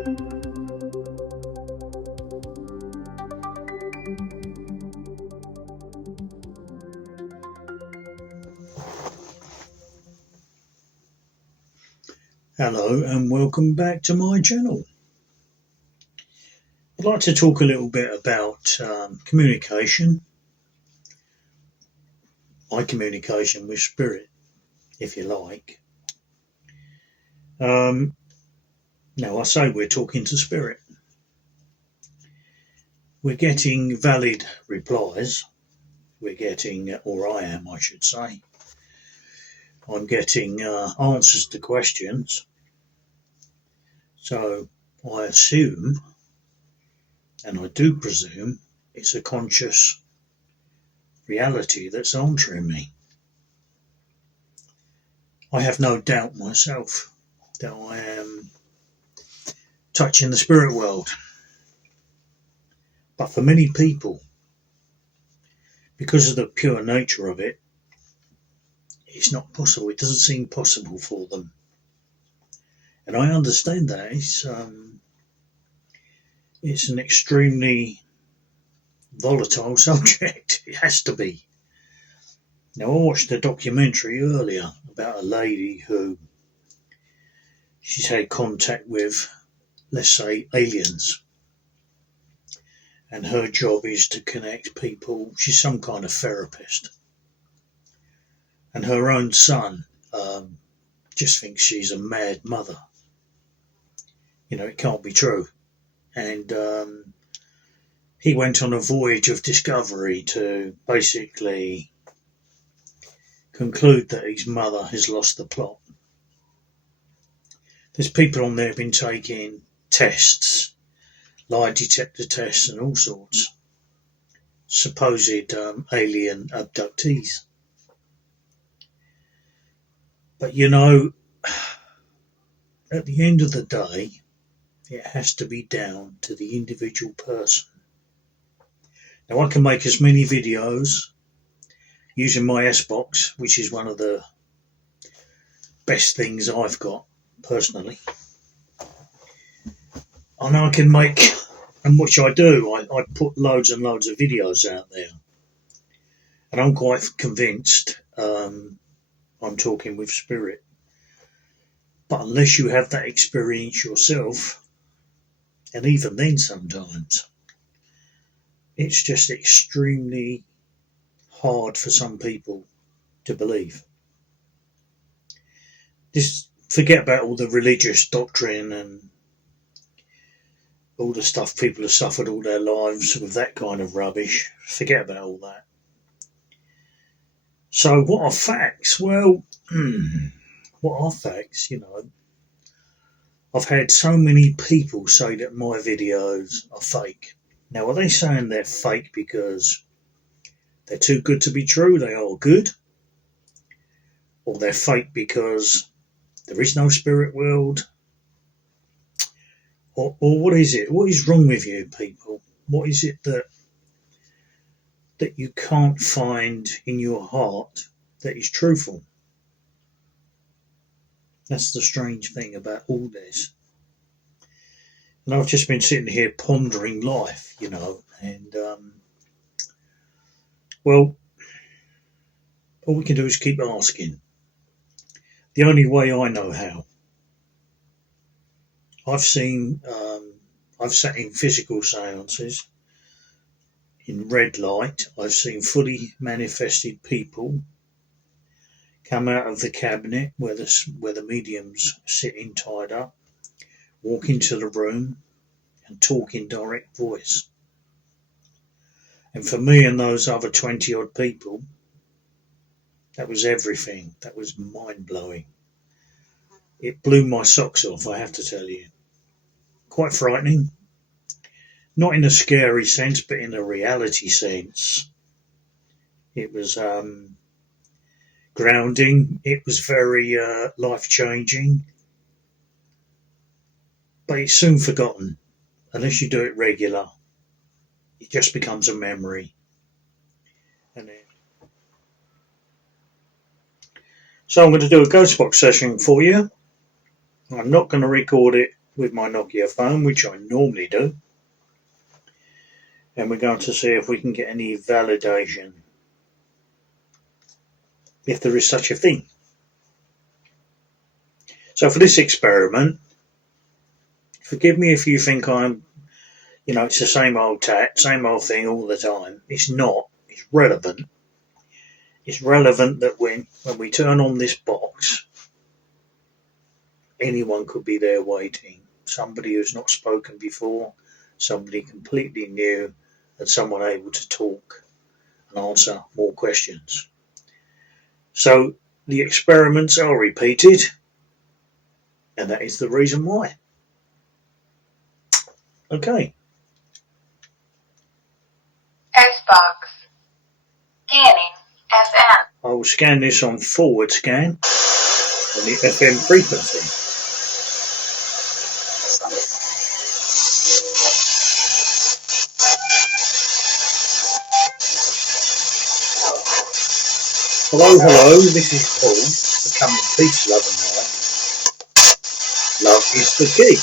Hello and welcome back to my channel. I'd like to talk a little bit about communication, my communication with spirit, if you like. Now I say we're talking to spirit. We're getting valid replies. We're getting, or I am, I should say. I'm getting answers to questions. So I assume, and I do presume, it's a conscious reality that's answering me. I have no doubt myself that I am touching the spirit world. But for many people, because of the pure nature of it, it's not possible. It doesn't seem possible for them. And I understand that. It's an extremely volatile subject. It has to be. Now, I watched a documentary earlier about a lady who she's had contact with, let's say, aliens. And her job is to connect people. She's some kind of therapist. And her own son just thinks she's a mad mother. You know, it can't be true. And he went on a voyage of discovery to basically conclude that his mother has lost the plot. There's people on there who've been taking tests, lie detector tests and all sorts. Supposed alien abductees. But you know, at the end of the day, it has to be down to the individual person. Now I can make as many videos using my S Box, which is one of the best things I've got personally. And I can make, and which I do, I put loads and loads of videos out there. And I'm quite convinced I'm talking with spirit. But unless you have that experience yourself, and even then sometimes, it's just extremely hard for some people to believe. Just forget about all the religious doctrine and all the stuff people have suffered all their lives with that kind of rubbish. Forget about all that. So what are facts? Well, what are facts, you know? I've had so many people say that my videos are fake. Now, are they saying they're fake because they're too good to be true, they are good? Or they're fake because there is no spirit world? Or what is it? What is wrong with you people? What is it that you can't find in your heart that is truthful? That's the strange thing about all this. And I've just been sitting here pondering life, you know, and well, all we can do is keep asking. The only way I know how. I've sat in physical seances in red light. I've seen fully manifested people come out of the cabinet where the mediums sitting tied up, walk into the room and talk in direct voice. And for me and those other 20 odd people, that was everything. That was mind blowing. It blew my socks off, I have to tell you. Quite frightening. Not in a scary sense, but in a reality sense. It was grounding. It was very life-changing. But it's soon forgotten. Unless you do it regular, it just becomes a memory. So I'm going to do a ghost box session for you. I'm not going to record it with my Nokia phone, which I normally do, and we're going to see if we can get any validation, if there is such a thing. So for this experiment, forgive me if you think I'm, it's the same old same old thing all the time. It's not. It's relevant. It's relevant that when we turn on this box, anyone could be there waiting. Somebody who's not spoken before, somebody completely new, and someone able to talk and answer more questions. So the experiments are repeated, and that is the reason why. Okay. S Box. Scanning FM. I will scan this on forward scan on the FM frequency. Hello, this is Paul, becoming peace, love and light. Love is the key.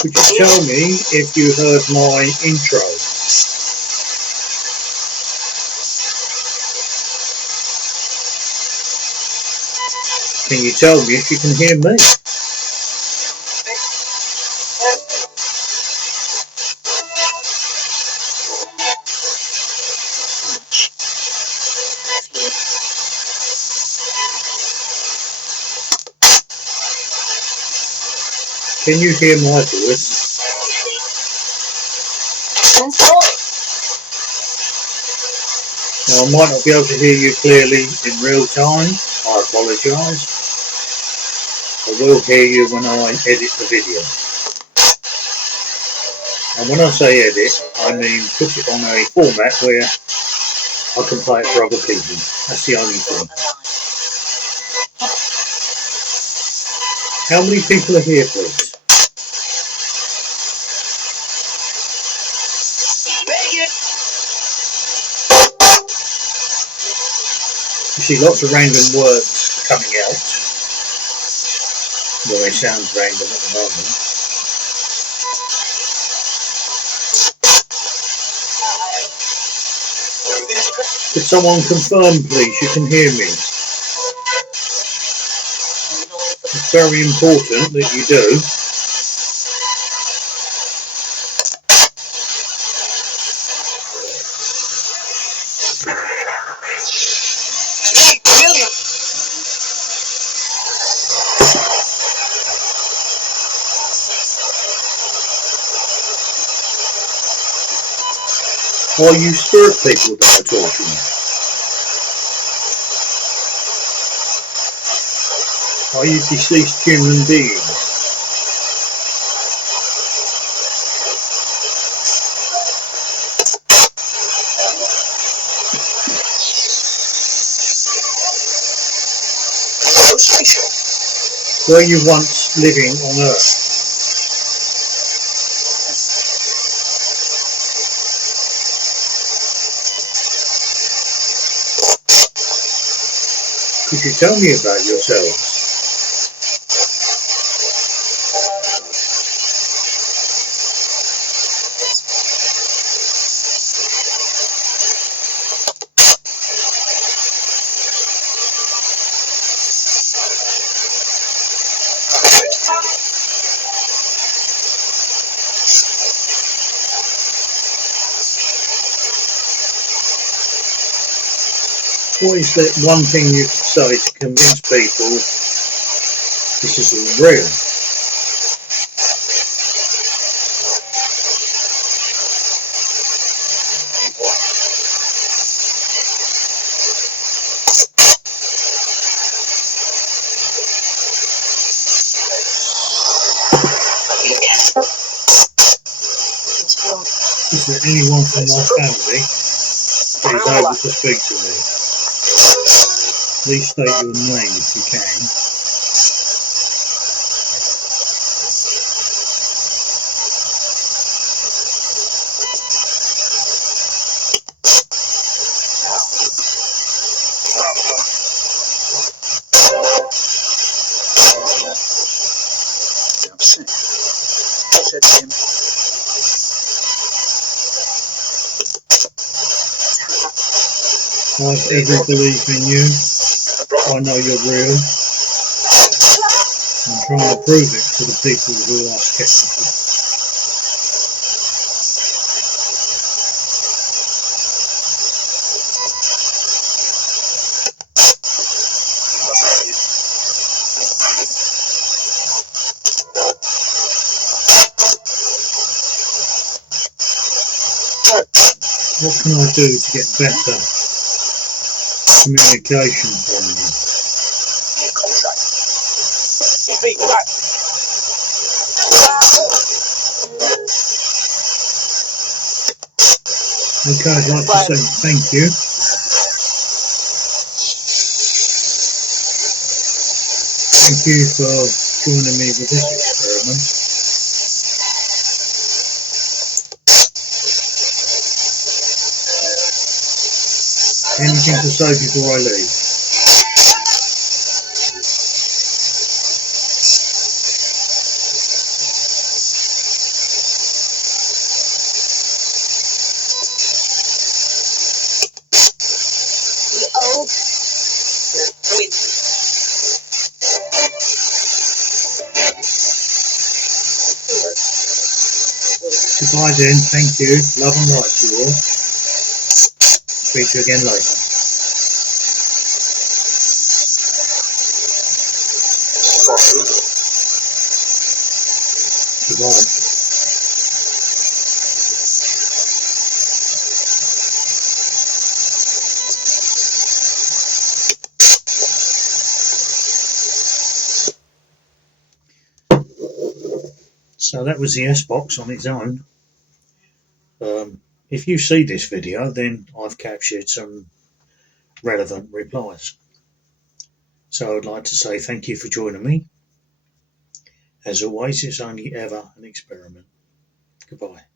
Could you tell me if you heard my intro? Can you tell me if you can hear me? Can you hear my voice? Now, I might not be able to hear you clearly in real time. I apologise. I will hear you when I edit the video. And when I say edit, I mean put it on a format where I can play it for other people. That's the only thing. How many people are here, please? You see lots of random words coming out. Well, they sound random at the moment. Could someone confirm, please, you can hear me? It's very important that you do. Are you spirit people that are talking? Are you deceased human beings? Were you once living on Earth? Could you tell me about yourselves? What is that one thing you could say to convince people this is all real? Is there anyone from my family that is able to speak to me? Please state your name if you can. I've every belief in you. I know you're real. I'm trying to prove it to the people who are skeptical. What can I do to get better communication from you? Okay, I'd like to say thank you. Thank you for joining me with this experiment. Anything to say before I leave? Goodbye then, thank you, love and light to you all. Speak to you again later. Goodbye. So that was the S box on its own. If you see this video, then I've captured some relevant replies. So I'd like to say thank you for joining me. As always, it's only ever an experiment. Goodbye.